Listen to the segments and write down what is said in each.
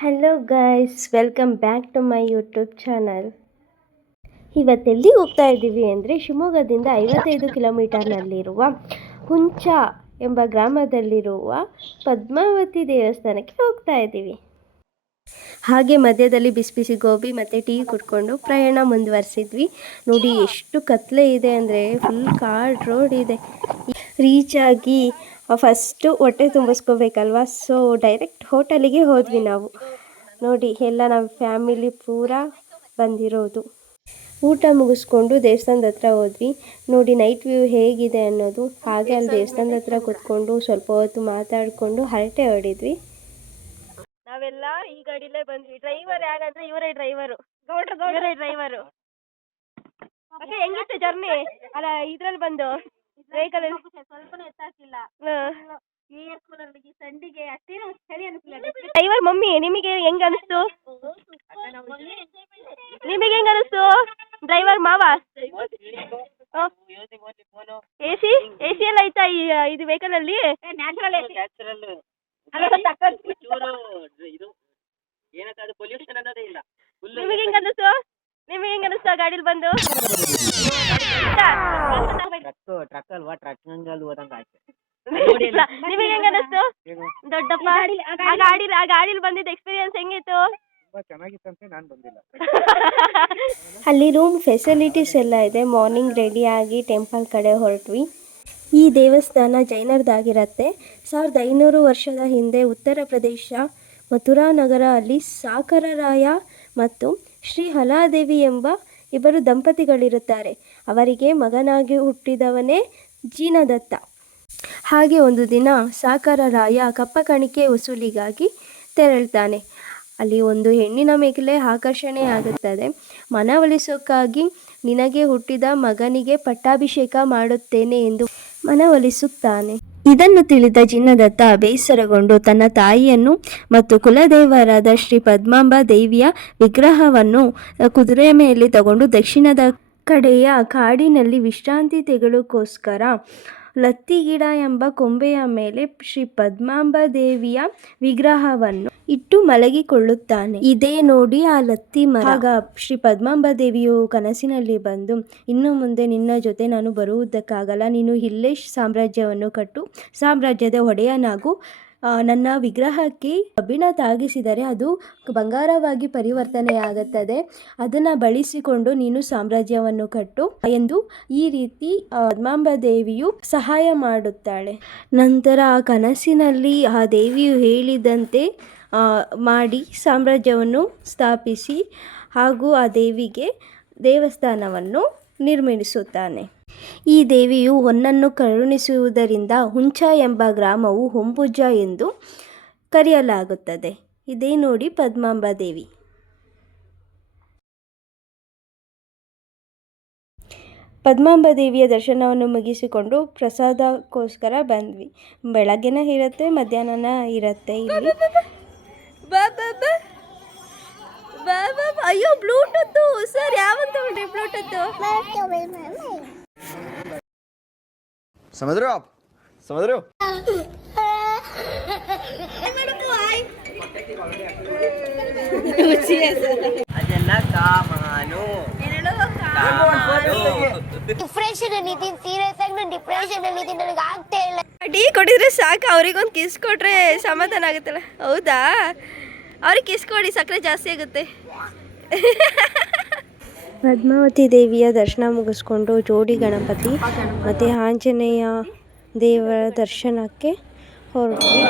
Hello guys, welcome back to my YouTube channel. ಇವತ್ತೆಲ್ಲಿ ಹೋಗ್ತಾ ಇದ್ದೀವಿ ಅಂದರೆ ಶಿವಮೊಗ್ಗದಿಂದ 55 ಕಿಲೋಮೀಟರ್ನಲ್ಲಿರುವ ಹುಂಚ ಎಂಬ ಗ್ರಾಮದಲ್ಲಿರುವ ಪದ್ಮಾವತಿ ದೇವಸ್ಥಾನಕ್ಕೆ ಹೋಗ್ತಾ ಇದ್ದೀವಿ. ಹಾಗೆ ಮಧ್ಯದಲ್ಲಿ ಬಿಸಿ ಬಿಸಿ ಗೋಬಿ ಮತ್ತು ಟೀ ಕುಡ್ಕೊಂಡು ಪ್ರಯಾಣ ಮುಂದುವರಿಸಿದ್ವಿ. ನೋಡಿ ಎಷ್ಟು ಕತ್ಲೆ ಇದೆ ಅಂದರೆ ಫುಲ್ ಕಾರ್ಡ್ ರೋಡ್ ಇದೆ. ರೀಚ್ ಆಗಿ ಫಸ್ಟು ಹೊಟ್ಟೆ ತುಂಬಿಸ್ಕೋಬೇಕಲ್ವ, ಸೊ ಡೈರೆಕ್ಟ್ ಹೋಟೆಲಿಗೆ ಹೋದ್ವಿ ನಾವು. ನೋಡಿ ಎಲ್ಲ ನಮ್ಮ ಫ್ಯಾಮಿಲಿ ಪೂರ ಬಂದಿರೋದು. ಊಟ ಮುಗಿಸ್ಕೊಂಡು ದೇವಸ್ಥಾನದ ಹತ್ರ ಹೋದ್ವಿ. ನೋಡಿ ನೈಟ್ ವ್ಯೂ ಹೇಗಿದೆ ಅನ್ನೋದು. ಹಾಗೆ ಅಲ್ಲಿ ದೇವಸ್ಥಾನದ ಹತ್ರ ಕೂತ್ಕೊಂಡು ಸ್ವಲ್ಪ ಹೊತ್ತು ಮಾತಾಡಿಕೊಂಡು ಹರಟೆ ಹೊಡಿದ್ವಿ. ನಾವೆಲ್ಲ ಈ ಗಾಡಿಲೇ ಬಂದ್ವಿ. ಡ್ರೈವರ್ ಯಾರಂದ್ರೆ ಇವರೇ ಡ್ರೈವರು. ಹೆಂಗಿತ್ತು ಜರ್ನಿ? ಅಲ್ಲ ಇದ್ರಲ್ಲಿ ಬಂದು ವೆಹಿಕಲ್ ಸ್ವಲ್ಪನೂ ಎತ್ತಾಕಿಲ್ಲ. ಡ್ರೈವರ್ ಮಮ್ಮಿ, ನಿಮಗೆ ಹೆಂಗ ಅನಿಸ್ತು? ಡ್ರೈವರ್ ಮಾವ ಎಸಿ ಎಲ್ಲ ಐತಾ ಇದು ವೆಹಿಕಲ್ ಅಲ್ಲಿ? ನಿಮಗೆ ಹೆಂಗ ಅನಿಸ್ತು ಗಾಡಿಲಿ ಬಂದು? ನಿಮಗೆ ಹೆಂಗ ಅನಿಸ್ತು ದೊಡ್ಡಪ್ಪ? ಆ ಗಾಡಿಲಿ ಬಂದಿದ್ದ ಎಕ್ಸ್ಪೀರಿಯನ್ಸ್ ಹೆಂಗಿತ್ತು? ಅಲ್ಲಿ ರೂಮ್ ಫೆಸಿಲಿಟೀಸ್ ಎಲ್ಲ ಇದೆ. ಮಾರ್ನಿಂಗ್ ರೆಡಿಯಾಗಿ ಟೆಂಪಲ್ ಕಡೆ ಹೊರಟ್ವಿ. ಈ ದೇವಸ್ಥಾನ ಜೈನರದಾಗಿರತ್ತೆ. 1500 ವರ್ಷದ ಹಿಂದೆ ಉತ್ತರ ಪ್ರದೇಶ ಮಥುರಾ ನಗರ ಅಲ್ಲಿ ಸಾಕರರಾಯ ಮತ್ತು ಶ್ರೀ ಹಲಾದೇವಿ ಎಂಬ ಇಬ್ಬರು ದಂಪತಿಗಳಿರುತ್ತಾರೆ. ಅವರಿಗೆ ಮಗನಾಗಿ ಹುಟ್ಟಿದವನೇ ಜಿನದತ್ತ. ಹಾಗೆ ಒಂದು ದಿನ ಸಾಕರರಾಯ ಕಪ್ಪ ಕಾಣಿಕೆ ವಸೂಲಿಗಾಗಿ ತೆರಳ್ತಾನೆ. ಅಲ್ಲಿ ಒಂದು ಹೆಣ್ಣಿನ ಮೇಲೆ ಆಕರ್ಷಣೆ ಆಗುತ್ತದೆ. ಮನವೊಲಿಸೋಕ್ಕಾಗಿ ನಿನಗೆ ಹುಟ್ಟಿದ ಮಗನಿಗೆ ಪಟ್ಟಾಭಿಷೇಕ ಮಾಡುತ್ತೇನೆ ಎಂದು ಮನವೊಲಿಸುತ್ತಾನೆ. ಇದನ್ನು ತಿಳಿದ ಜಿನದತ್ತ ಬೇಸರಗೊಂಡು ತನ್ನ ತಾಯಿಯನ್ನು ಮತ್ತು ಕುಲದೇವರಾದ ಶ್ರೀ ಪದ್ಮಾಂಬಾ ದೇವಿಯ ವಿಗ್ರಹವನ್ನು ಕುದುರೆ ಮೇಲೆ ತಗೊಂಡು ದಕ್ಷಿಣದ ಕಡೆಯ ಕಾಡಿನಲ್ಲಿ ವಿಶ್ರಾಂತಿ ತೆಗೆದುಕೋಸ್ಕರ ಲತ್ತಿಗಿಡ ಎಂಬ ಕೊಂಬೆಯ ಮೇಲೆ ಶ್ರೀ ಪದ್ಮಾಂಬಾ ದೇವಿಯ ವಿಗ್ರಹವನ್ನು ಇಟ್ಟು ಮಲಗಿಕೊಳ್ಳುತ್ತಾನೆ. ಇದೇ ನೋಡಿ ಆ ಲತ್ತಿ ಮರ. ಆಗ ಶ್ರೀ ಪದ್ಮಾಂಬಾ ದೇವಿಯು ಕನಸಿನಲ್ಲಿ ಬಂದು, ಇನ್ನು ಮುಂದೆ ನಿನ್ನ ಜೊತೆ ನಾನು ಬರುವುದಕ್ಕಾಗಲ್ಲ, ನೀನು ಇಲ್ಲೇ ಸಾಮ್ರಾಜ್ಯವನ್ನು ಕಟ್ಟು, ಸಾಮ್ರಾಜ್ಯದ ಒಡೆಯನಾಗು. ನನ್ನ ವಿಗ್ರಹಕ್ಕೆ ಕಬ್ಬಿಣ ತಾಗಿಸಿದರೆ ಅದು ಬಂಗಾರವಾಗಿ ಪರಿವರ್ತನೆಯಾಗುತ್ತದೆ. ಅದನ್ನು ಬಳಸಿಕೊಂಡು ನೀನು ಸಾಮ್ರಾಜ್ಯವನ್ನು ಕಟ್ಟು ಎಂದು ಈ ರೀತಿ ಪದ್ಮಾಂಬಾ ದೇವಿಯು ಸಹಾಯ ಮಾಡುತ್ತಾಳೆ. ನಂತರ ಆ ಕನಸಿನಲ್ಲಿ ಆ ದೇವಿಯು ಹೇಳಿದಂತೆ ಮಾಡಿ ಸಾಮ್ರಾಜ್ಯವನ್ನು ಸ್ಥಾಪಿಸಿ ಹಾಗೂ ಆ ದೇವಿಗೆ ದೇವಸ್ಥಾನವನ್ನು ನಿರ್ಮಿಸುತ್ತಾನೆ. ಈ ದೇವಿಯು ಹೊನ್ನನ್ನು ಕರುಣಿಸುವುದರಿಂದ ಹುಂಚ ಎಂಬ ಗ್ರಾಮವು ಹೊಂಬುಜ ಎಂದು ಕರೆಯಲಾಗುತ್ತದೆ. ಇದೇ ನೋಡಿ ಪದ್ಮಾಂಬಾ ದೇವಿ. ಪದ್ಮಾಂಬಾ ದೇವಿಯ ದರ್ಶನವನ್ನು ಮುಗಿಸಿಕೊಂಡು ಪ್ರಸಾದಕ್ಕೋಸ್ಕರ ಬಂದ್ವಿ. ಬೆಳಗ್ಗೆನ ಇರುತ್ತೆ, ಮಧ್ಯಾಹ್ನ ಇರುತ್ತೆ ಇಲ್ಲಿ. ಅಯ್ಯೋ ಬ್ಲೂಟೂತ್ ಸರ್, ಯಾವಾಗ ತಗೊಂಡ್ರಿ ಬ್ಲೂಟೂತ್? समझ रहे हो आप? समझ रहे हो? ಟೀ ಕೊಟ್ಟಿದ್ರೆ ಸಾಕು, ಅವ್ರಿಗೊಂದು ಕಿಸ್ ಕೊಟ್ರೆ ಸಮಾಧಾನ ಆಗುತ್ತಲ್ಲ. ಹೌದಾ? ಅವ್ರಿಗೆ ಕಿಸ್ ಕೊಡಿ, ಸಕ್ಕರೆ ಜಾಸ್ತಿ ಆಗುತ್ತೆ. ಪದ್ಮಾವತಿ ದೇವಿಯ ದರ್ಶನ ಮುಗಿಸ್ಕೊಂಡು ಜೋಡಿ ಗಣಪತಿ ಮತ್ತು ಆಂಜನೇಯ ದೇವರ ದರ್ಶನಕ್ಕೆ ಹೊರಟ್ವಿ.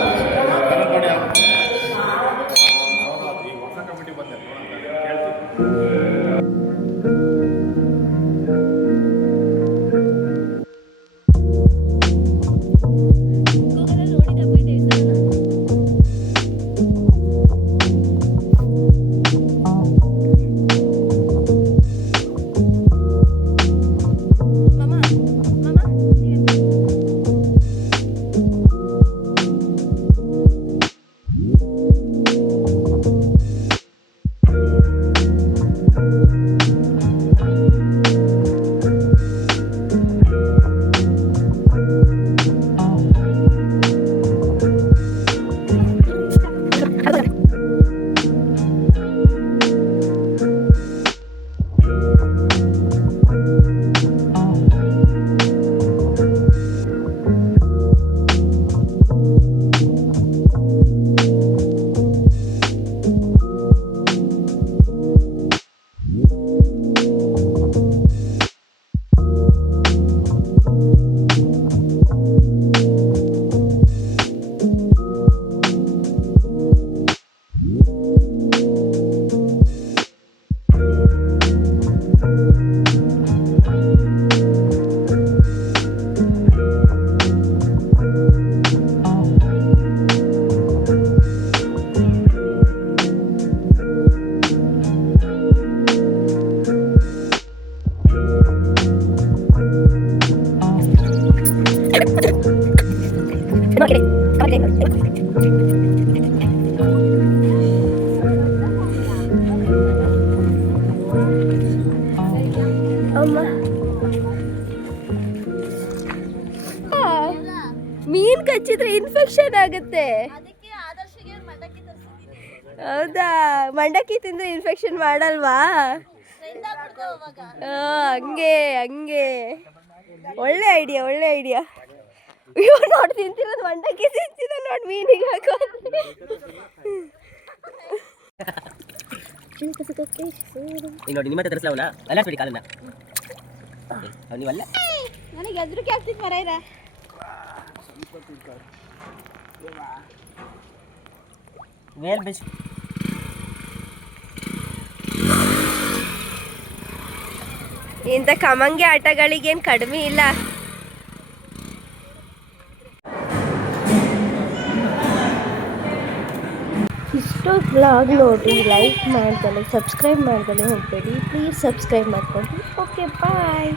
ತಿಂದಿದ್ರೆ ಇನ್ಫೆಕ್ಷನ್ ಆಗುತ್ತೆ. ಹೌದಾ, ಮಂಡಕ್ಕಿ ತಿಂದ್ರೆ ಇನ್ಫೆಕ್ಷನ್ ಮಾಡಲ್ವಾ? ಹಂಗೆ ಹಂಗೆ, ಒಳ್ಳೆ ಐಡಿಯಾ ಒಳ್ಳೆ ಐಡಿಯಾ. ಅಯ್ಯೋ ನೋಡಿ ತಿಂತಿರೋದು ಮಂಡಕ್ಕಿ ತಿಂತಿದ ನೋಡಿ, ಮೀನಿಗೆ ಹಾಕೋ. ಈಗ ನೋಡಿ ನಿಮ್ಮ ತರಿಸ್ಲವಲ್ಲ ಅಲ್ಲಾಡ್ಬೇಡಿ ಕಾಲನ್ನ. ನೀವಲ್ಲ ನನಗೆ ಹೆದರಿಕೆ ಆಗ್ತಿತ್ತು ಮರೈರ. Veil best. ಇಂಥ ಕಮಂಗಿ ಆಟಗಳಿಗೇನು ಕಡಿಮೆ ಇಲ್ಲ. ಇಷ್ಟೋ ಬ್ಲಾಗ್ ನೋಡಿ ಲೈಕ್ ಮಾಡ್ದಲೆ ಸಬ್ಸ್ಕ್ರೈಬ್ ಮಾಡ್ದಲೆ ಹೋಗಬೇಡಿ. ಪ್ಲೀಸ್ ಸಬ್ಸ್ಕ್ರೈಬ್ ಮಾಡ್ಕೊಂಡು. ಓಕೆ ಬಾಯ್.